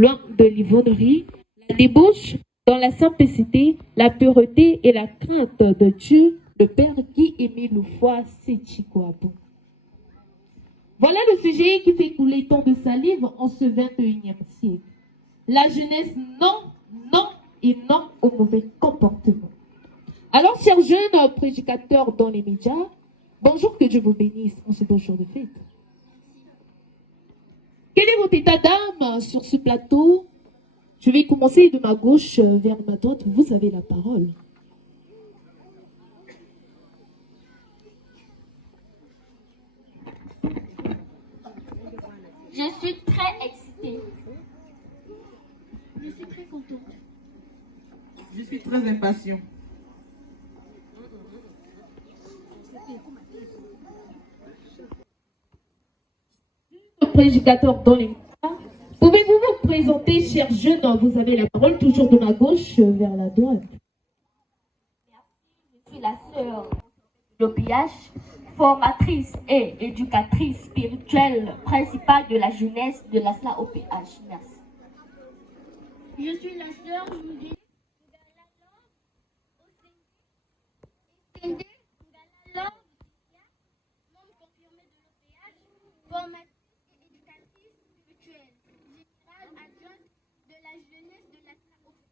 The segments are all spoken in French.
loin de l'ivrognerie, la débauche, dans la simplicité, la pureté et la crainte de Dieu, le Père qui aimait le foi, c'est Chikwabo. Voilà le sujet qui fait couler tant de salive en ce 21e siècle. La jeunesse, non, non et non au mauvais comportement. Alors, chers jeunes prédicateurs dans les médias, bonjour, que Dieu vous bénisse en ce beau jour de fête. Quel est votre état d'âme sur ce plateau? Je vais commencer de ma gauche vers ma droite. Vous avez la parole. Je suis très excitée. Je suis très contente. Je suis très impatient. Prédicateur dans les médias, pouvez-vous vous présenter, chers jeunes? Vous avez la parole, toujours de ma gauche vers la droite. Je suis la sœur de l'OPH, formatrice et éducatrice spirituelle principale de la jeunesse de la SLA OPH. Merci. Je suis la sœur Julie membre confirmé de l'OPH, formatrice et éducatrice spirituelle, générale adjointe de la jeunesse de la SLA OPH.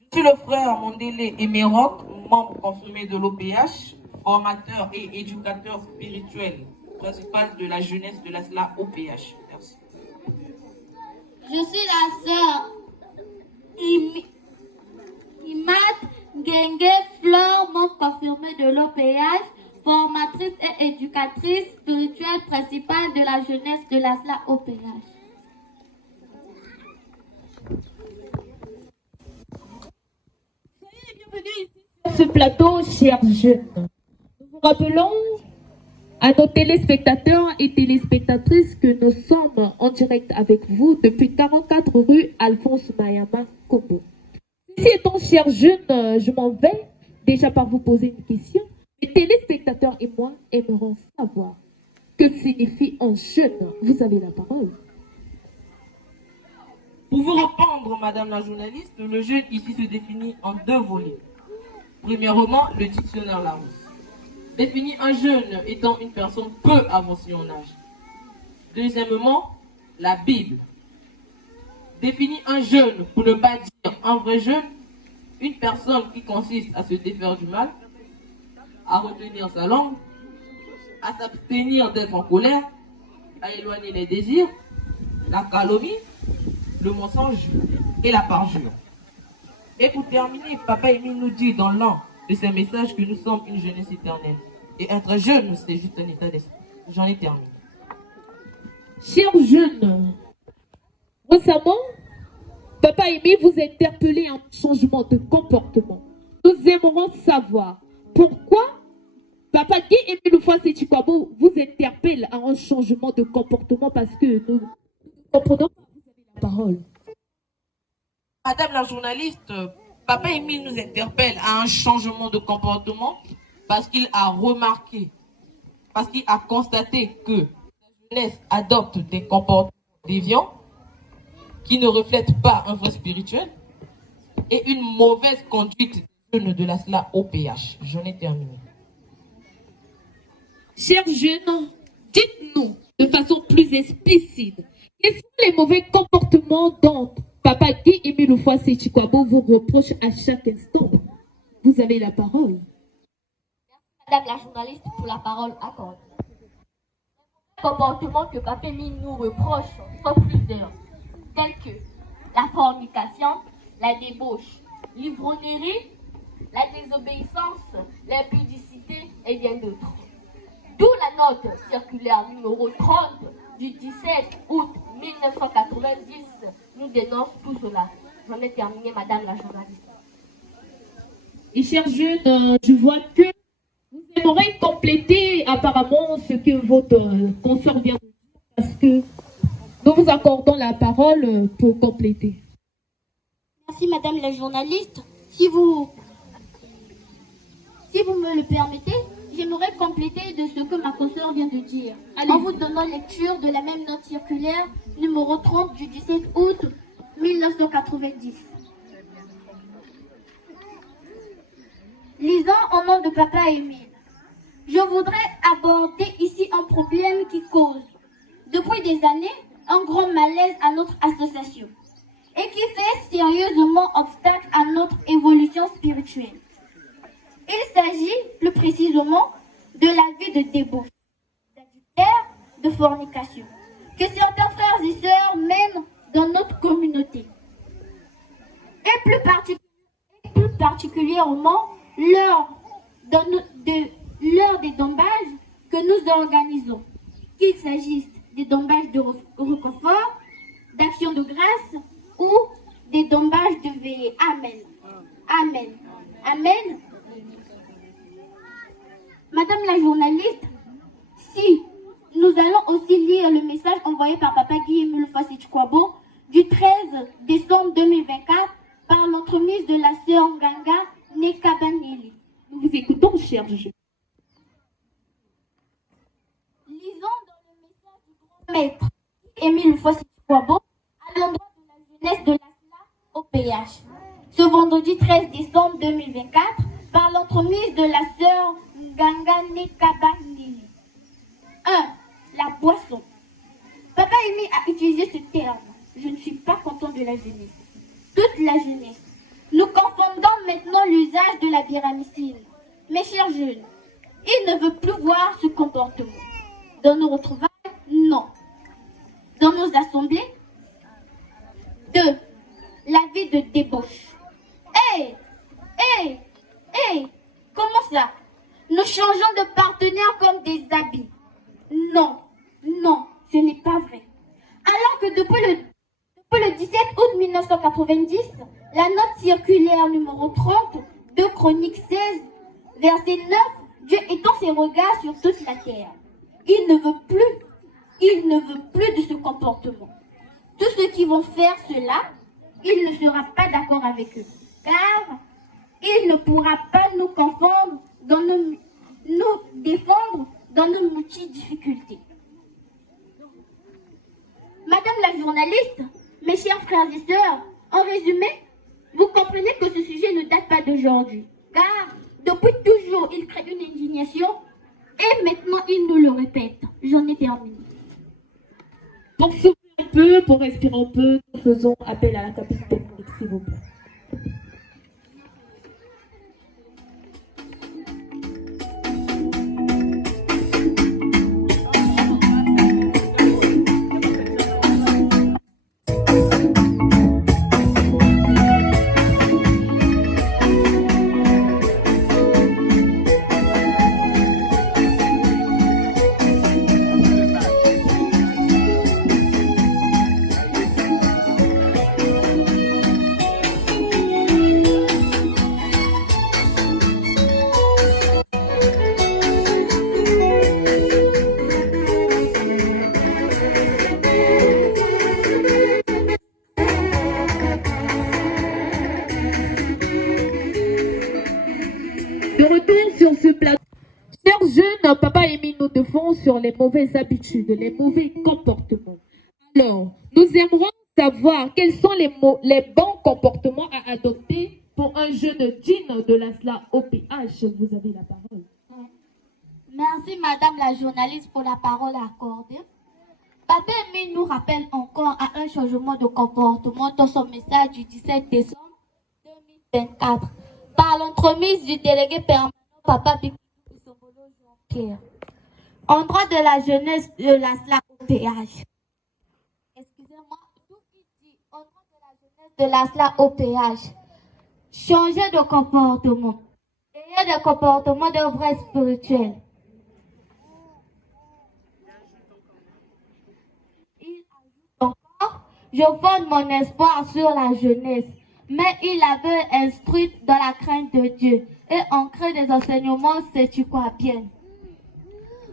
Je suis le frère Mondele Emerok, membre confirmé de l'OPH, formateur et éducateur spirituel principal de la jeunesse de la SLA OPH. Merci. Je suis la sœur Imad Genge Fleur, membre confirmé de l'OPH, formatrice et éducatrice spirituelle principale de la jeunesse de la SLA OPH. Soyez les bienvenus ici sur ce plateau, chers jeunes. Nous vous rappelons à nos téléspectateurs et téléspectatrices que nous sommes en direct avec vous depuis 44 rue Alphonse Mayama, Kombo. Ceci étant, chers jeunes, je m'en vais déjà par vous poser une question. Les téléspectateurs et moi aimerons savoir que signifie un jeune. Vous avez la parole. Pour vous répondre, madame la journaliste, le jeune ici se définit en deux volets. Premièrement, le dictionnaire Larousse définit un jeune étant une personne peu avancée en âge. Deuxièmement, la Bible définit un jeune, pour ne pas dire un vrai jeune, une personne qui consiste à se défaire du mal, à retenir sa langue, à s'abstenir d'être en colère, à éloigner les désirs, la calomnie, le mensonge et la parjure. Et pour terminer, Papa Émile nous dit dans l'un de ses messages que nous sommes une jeunesse éternelle. Et être jeune, c'est juste un état d'esprit. J'en ai terminé. Chers jeunes, récemment, Papa Aimé vous a interpellé à un changement de comportement. Nous aimerons savoir pourquoi Papa Guy Aimé Loufouassi Chikwabo vous interpelle à un changement de comportement, parce que nous comprenons pas. Vous avez la parole. Madame la journaliste, Papa Émile nous interpelle à un changement de comportement parce qu'il a remarqué, parce qu'il a constaté que la jeunesse adopte des comportements déviants qui ne reflètent pas un vrai spirituel et une mauvaise conduite des jeunes de la SLA OPH. J'en ai terminé. Chers jeunes, dites-nous de façon plus explicite, quels sont les mauvais comportements dont Papa Guy Aimé Loufouassi Chikwabo vous reproche à chaque instant? Vous avez la parole. Madame la journaliste pour la parole accordée. Les comportements que Papa Émile nous reproche sont plusieurs, tels que la fornication, la débauche, l'ivrognerie, la désobéissance, l'impudicité et bien d'autres. D'où la note circulaire numéro 30 du 17 août 1990 nous dénonce tout cela. J'en ai terminé, madame la journaliste. Et chers jeunes, je vois que vous aimeriez compléter apparemment ce que votre consort vient de dire, parce que nous vous accordons la parole pour compléter. Merci madame la journaliste. Si vous me le permettez, j'aimerais compléter de ce que ma consoeur vient de dire, en vous donnant lecture de la même note circulaire numéro 30 du 17 août 1990. Lisant au nom de Papa Émile, je voudrais aborder ici un problème qui cause, depuis des années, un grand malaise à notre association et qui fait sérieusement obstacle à notre évolution spirituelle. Il s'agit plus précisément de la vie de débauche, d'adultère, de fornication, que certains frères et sœurs mènent dans notre communauté. Et plus particulièrement lors des dombages que nous organisons, qu'il s'agisse des dombages de réconfort, d'actions de grâce ou des dombages de veillée. Amen. Amen. Amen. Madame la journaliste, si nous allons aussi lire le message envoyé par Papa Guillaume Lufasi-Chikwabo du 13 décembre 2024 par l'entremise de la sœur Nganga Nekabaneli. Nous vous écoutons, cher Juju. Lisons dans le message du grand maître Émile Lufasi-Chikwabo à l'endroit de la jeunesse de l'ASLA au PH. Ce vendredi 13 décembre 2024 par l'entremise de la sœur Nganga Nekabaneli. 1. La boisson. Papa Émile a utilisé ce terme. Je ne suis pas content de la jeunesse. Toute la jeunesse. Nous confondons maintenant l'usage de la pyramicine. Mes chers jeunes, il ne veut plus voir ce comportement. Dans nos retrouvailles, non. Dans nos assemblées, 2. La vie de débauche. Comment ça? Nous changeons de partenaire comme des habits. Non, ce n'est pas vrai. Alors que depuis le 17 août 1990, la note circulaire numéro 30 de Chronique 16, verset 9, Dieu étend ses regards sur toute la terre. Il ne veut plus de ce comportement. Tous ceux qui vont faire cela, il ne sera pas d'accord avec eux. Car il ne pourra pas nous confondre, nous défendre dans nos multiples difficultés. Madame la journaliste, mes chers frères et sœurs, en résumé, vous comprenez que ce sujet ne date pas d'aujourd'hui. Car depuis toujours, il crée une indignation et maintenant il nous le répète. J'en ai terminé. Pour souffler un peu, pour respirer un peu, nous faisons appel à la capitale technique, s'il vous plaît. De retour sur ce plateau, chers jeunes, Papa Émile nous défend sur les mauvaises habitudes, les mauvais comportements. Alors, nous aimerions savoir quels sont les bons comportements à adopter pour un jeune digne de l'ASLA OPH. Vous avez la parole. Merci Madame la journaliste pour la parole accordée. Papa Émile nous rappelle encore à un changement de comportement dans son message du 17 décembre 2024 par l'entremise du délégué permanent Papa Bikini Jean-Pierre. En droit de la jeunesse de l'ASLA OPH. Excusez-moi, tout il dit en droit de la jeunesse de l'ASLA OPH. Changer de comportement. Ayez des comportements de vrai spirituel. Il ajoute encore, je fonde mon espoir sur la jeunesse. Mais il avait instruit dans la crainte de Dieu et ancré des enseignements, c'est tu crois bien.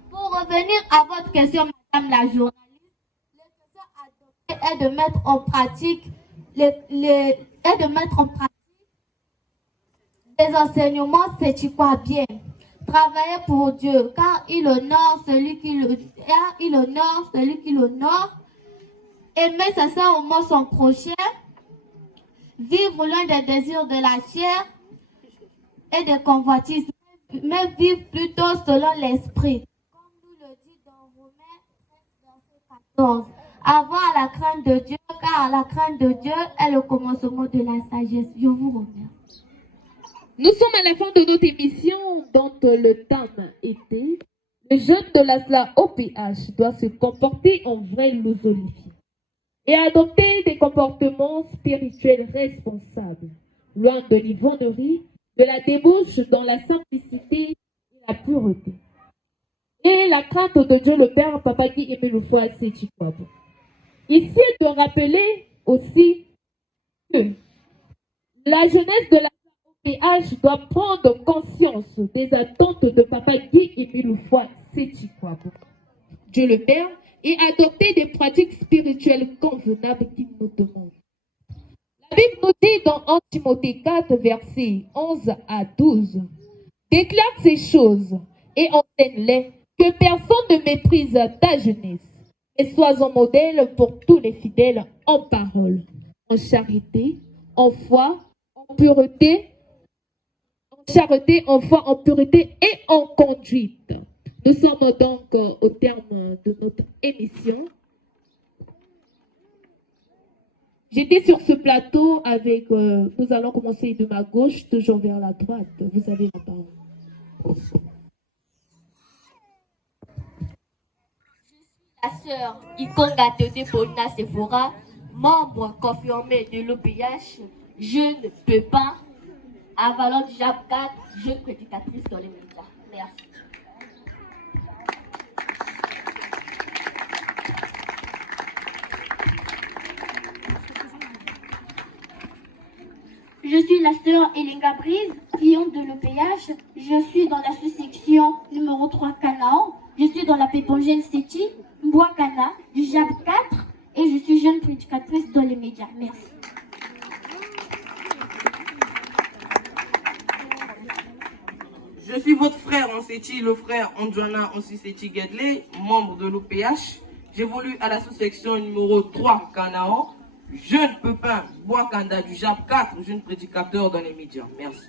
Pour revenir à votre question, Madame la journaliste, les questions adoptées est de mettre en pratique des enseignements, c'est tu crois bien. travailler pour Dieu, car il honore celui qui l'honore. Aimer sincèrement son prochain, vivre loin des désirs de la chair et des convoitises, mais vivre plutôt selon l'esprit. Comme nous le dit dans Romains 13, verset 14. Avoir la crainte de Dieu, car la crainte de Dieu est le commencement de la sagesse. Je vous remercie. Nous sommes à la fin de notre émission dont le thème était « Le jeune de la SLA OPH doit se comporter en vrai lusolifié et adopter des comportements spirituels responsables, loin de l'ivonnerie, de la débauche dans la simplicité et la pureté. Et la crainte de Dieu le Père, Papa Guy Aimé Loufoua Séchikwabo. » Ici, de rappeler aussi que la jeunesse de la OPH doit prendre conscience des attentes de Papa Guy Aimé Loufoua Séchikwabo, Dieu le Père, et adopter des pratiques spirituelles convenables qu'il nous demande. La Bible nous dit dans 1 Timothée 4, versets 11 à 12, « Déclare ces choses et enseigne-les, que personne ne méprise ta jeunesse, et sois un modèle pour tous les fidèles en parole, en charité, en foi, en pureté, en foi, en pureté et en conduite. » Nous sommes donc au terme de notre émission. J'étais sur ce plateau avec, nous allons commencer de ma gauche, toujours vers la droite. Vous avez la parole. La sœur Ikonga Théodé Paulina Sephora, membre confirmé de l'OPH, je ne peux pas, Avalon du JAP 4, jeune prédicatrice dans les médias. Merci. Je suis la sœur Elinga Brise, cliente de l'OPH. Je suis dans la sous-section numéro 3 Canaan. Je suis dans la Pépongène Séti, Mbouakana, du JAB 4. Et je suis jeune prédicatrice dans les médias. Merci. Je suis votre frère en Séti, le frère Andjana Séti Guedlé, membre de l'OPH. J'évolue à la sous-section numéro 3 Canaan. Jeune Pepin Boakanda du JAP 4, jeune prédicateur dans les médias. Merci.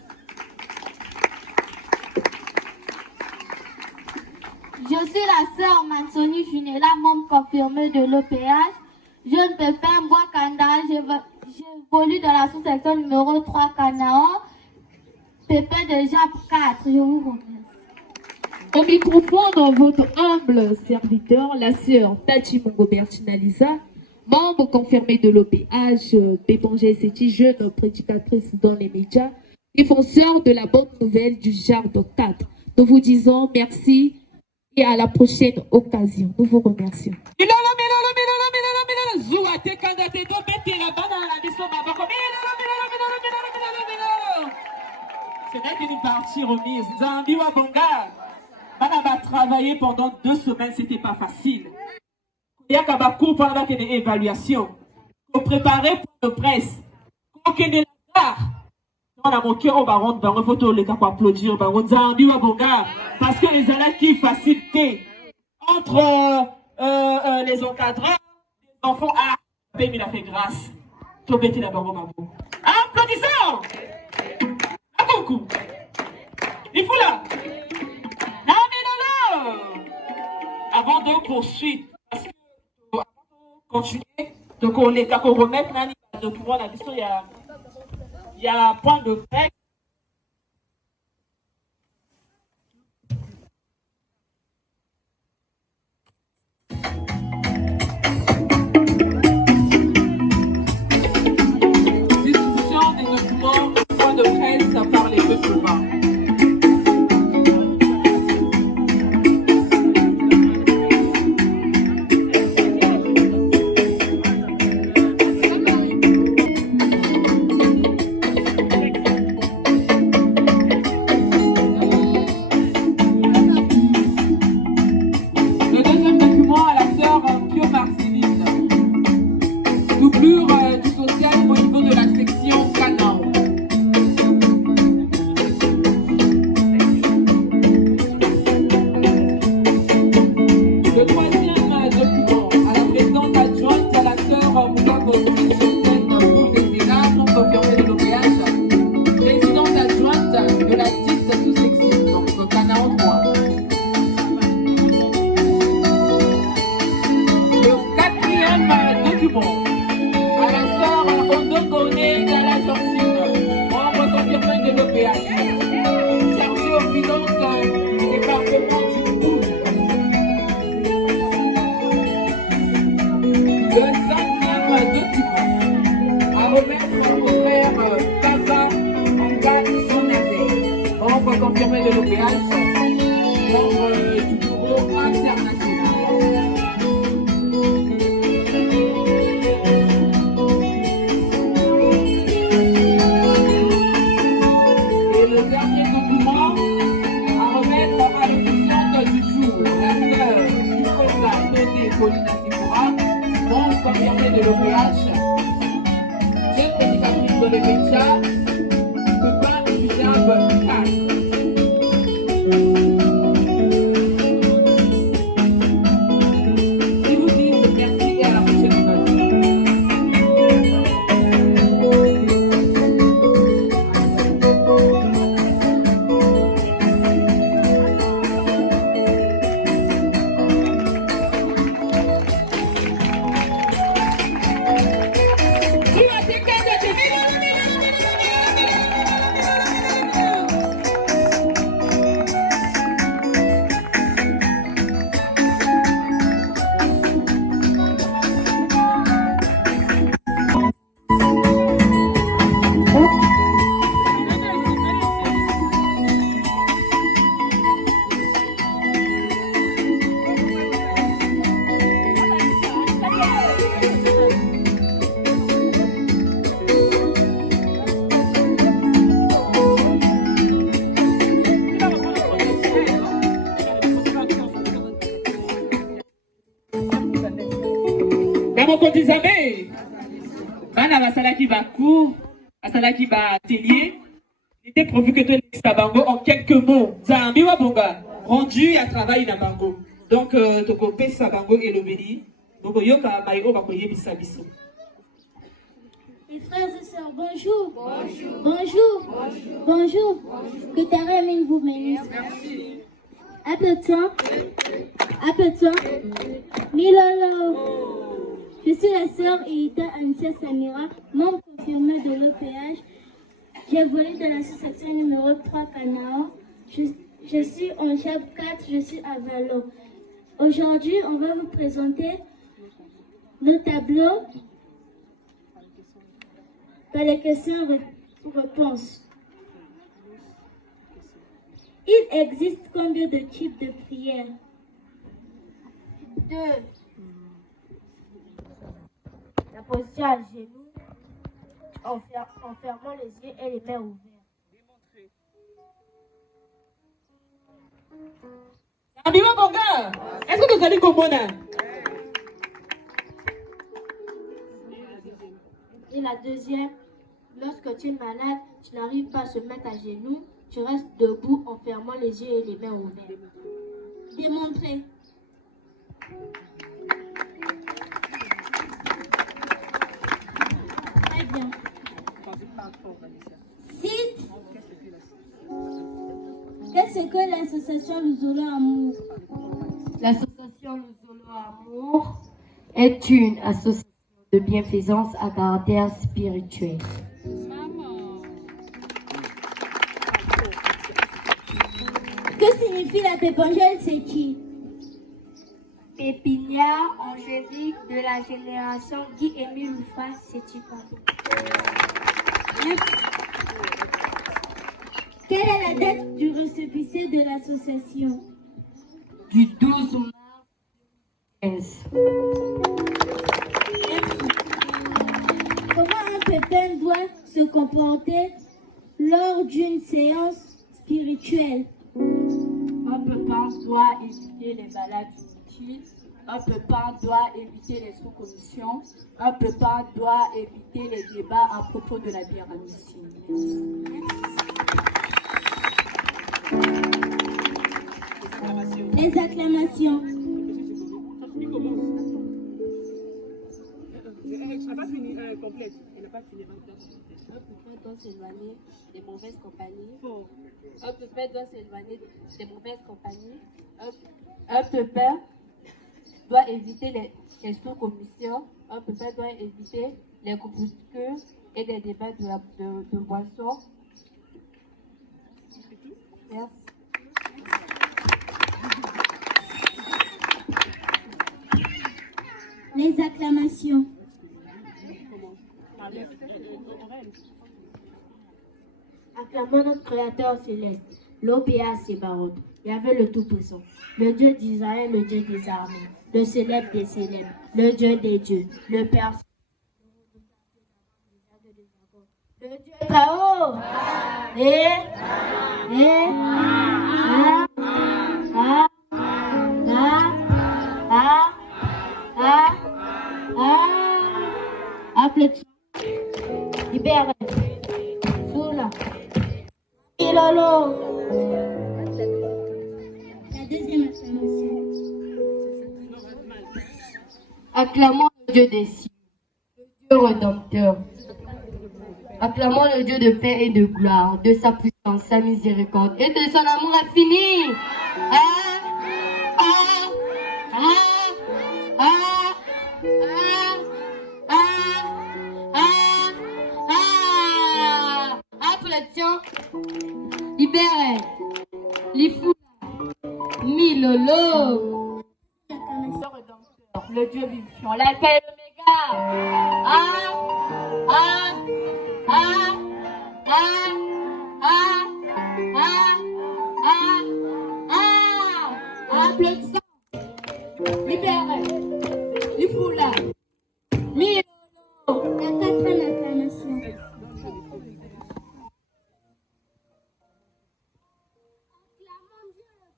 Je suis la sœur Mansoni Junela, membre confirmé de l'OPH. Jeune Pepin Boakanda, j'évolue dans la sous-section numéro 3 Canaan. Pépin de JAP 4, je vous remercie. Au microphone, votre humble serviteur, la sœur Tati Mongobertina Lisa, membre confirmé de l'OPH, Pépongé Séti, jeune prédicatrice dans les médias, défenseur de la bonne nouvelle du JAB 4. Nous vous disons merci et à la prochaine occasion. Nous vous remercions. Ce n'est qu'une partie remise. Zambiwa Bonga, on va travailler pendant 2 semaines, c'était pas facile. Il y a un cours pour une évaluation. Pour préparer pour le presse. Pour qu'il y ait on a manqué au baron de baron photo, les cas pour applaudir, baron Zambiwa Bonga. Parce que les élèves qui facilité entre les encadrants, les enfants, il a fait grâce. Tout bêté la baron Mabou. Applaudissons! Beaucoup. Il faut là. Non, mais non, non. Avant de poursuivre, parce que avant de continuer, donc on est à remettre dans le document, il y a un point de près. Discussion des documents, point de presse par les deux pouvoirs. confirmé de l'OPH, membre du bureau international. Et le dernier document à remettre à l'officiante du jour, la sœur Nicola Todé Paulina Sikora, membre confirmé de l'OPH, jeune prédicatrice de l'Évêcha, Pepin du verbe 4. Ils vous disent merci et à la prochaine fois. Namokotizame bana basalaki bacours basalaki baatelier. Il était prévu que tu laisses bango en quelques mots. Zambi wa bonga rendu à travail na bango. Donc toko pesa bango et l'obédi. Boko yoka maïro bako yebisa biso. Mes frères et sœurs, bonjour. Bonjour. Bonjour. Bonjour. Que ta ramène vous bénisse. Merci. Applaudissons. Applaudissons. Milolo. Je suis la sœur Ita Anissa Samira, membre confirmé de l'OPH. J'ai volé de l'association numéro 3 Canao. Je suis en chef 4, je suis à Valo. Aujourd'hui, on va vous présenter nos tableaux dans les questions-réponses. Il existe combien de types de prières? 2. La position à genoux, en fermant les yeux et les mains ouvertes. Zambi wa bonga. Est-ce que vous allez comprendre? Et la deuxième, lorsque tu es malade, tu n'arrives pas à se mettre à genoux, tu restes debout en fermant les yeux et les mains ouvertes. Démontrer. Très bien. Cite. Qu'est-ce que l'association Luzolo Amour? L'association Luzolo Amour est une association de bienfaisance à caractère spirituel. Que signifie la pépangelle, c'est qui? Pépinière angélique de la génération Guy-Émile Loufa, c'est Chipando. Quelle est la date du récépissé de l'association? Du 12 mars 2015. Comment un pépin doit se comporter lors d'une séance spirituelle? Un pépin doit éviter les balades inutiles. Un pépin doit éviter les sous-commissions. Un pépin doit éviter les débats à propos de la biramicine. Les acclamations. Un pépin doit s'éloigner des mauvaises compagnies. Un pépin doit s'éloigner des mauvaises compagnies. Un pépin doit éviter les sous-commissions. Un pépin doit éviter les groupuscules et les débats de boissons. Merci. Les acclamations. Acclamons notre Créateur céleste. l'OPA Sébaroth. Il y avait le Tout-Puissant, le Dieu d'Israël, le Dieu des armées, le célèbre des célèbres, le Dieu des dieux, le Père. Le Dieu K.O. Applaudissements. Libère. Soula. Ilolo. La deuxième affirmation. Acclamons le Dieu des cieux, le Dieu rédempteur. Acclamons le Dieu de paix et de gloire, de sa puissance, sa miséricorde et de son amour infini. Applaudissements. Libérez. Lifou. Milolo. Le Dieu vivifiant, l'alpha et l'oméga. Applaudissements. Libérez. Lifoula. Milolo. La quatrième acclamation.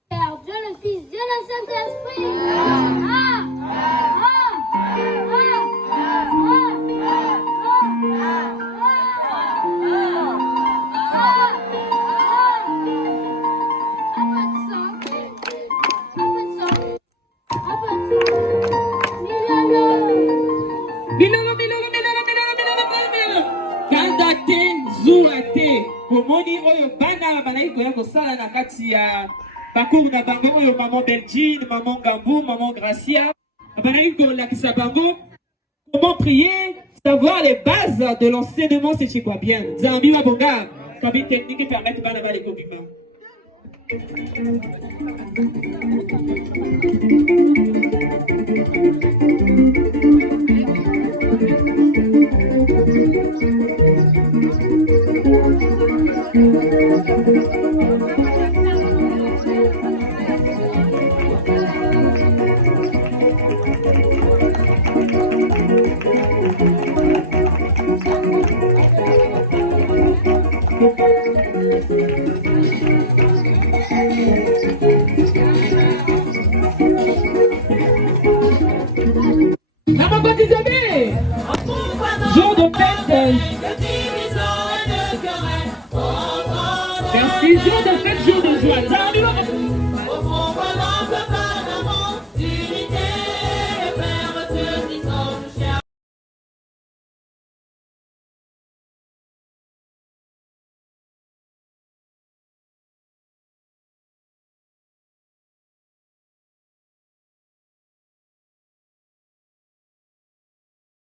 Père, Dieu le Fils, Dieu le Saint-Esprit. Omoni oyo bana balaki koya kosala na kati ya bakour na bango oyo maman Belgine, maman Gambou, maman Gracia balaki kolakisa bango comment prier, savoir les bases de l'enseignement, c'est quoi bien. Zambi wa bonga, kabi technique permettre bana bale kobima. Jour de fête. Merci, jour de fête, jour de joie.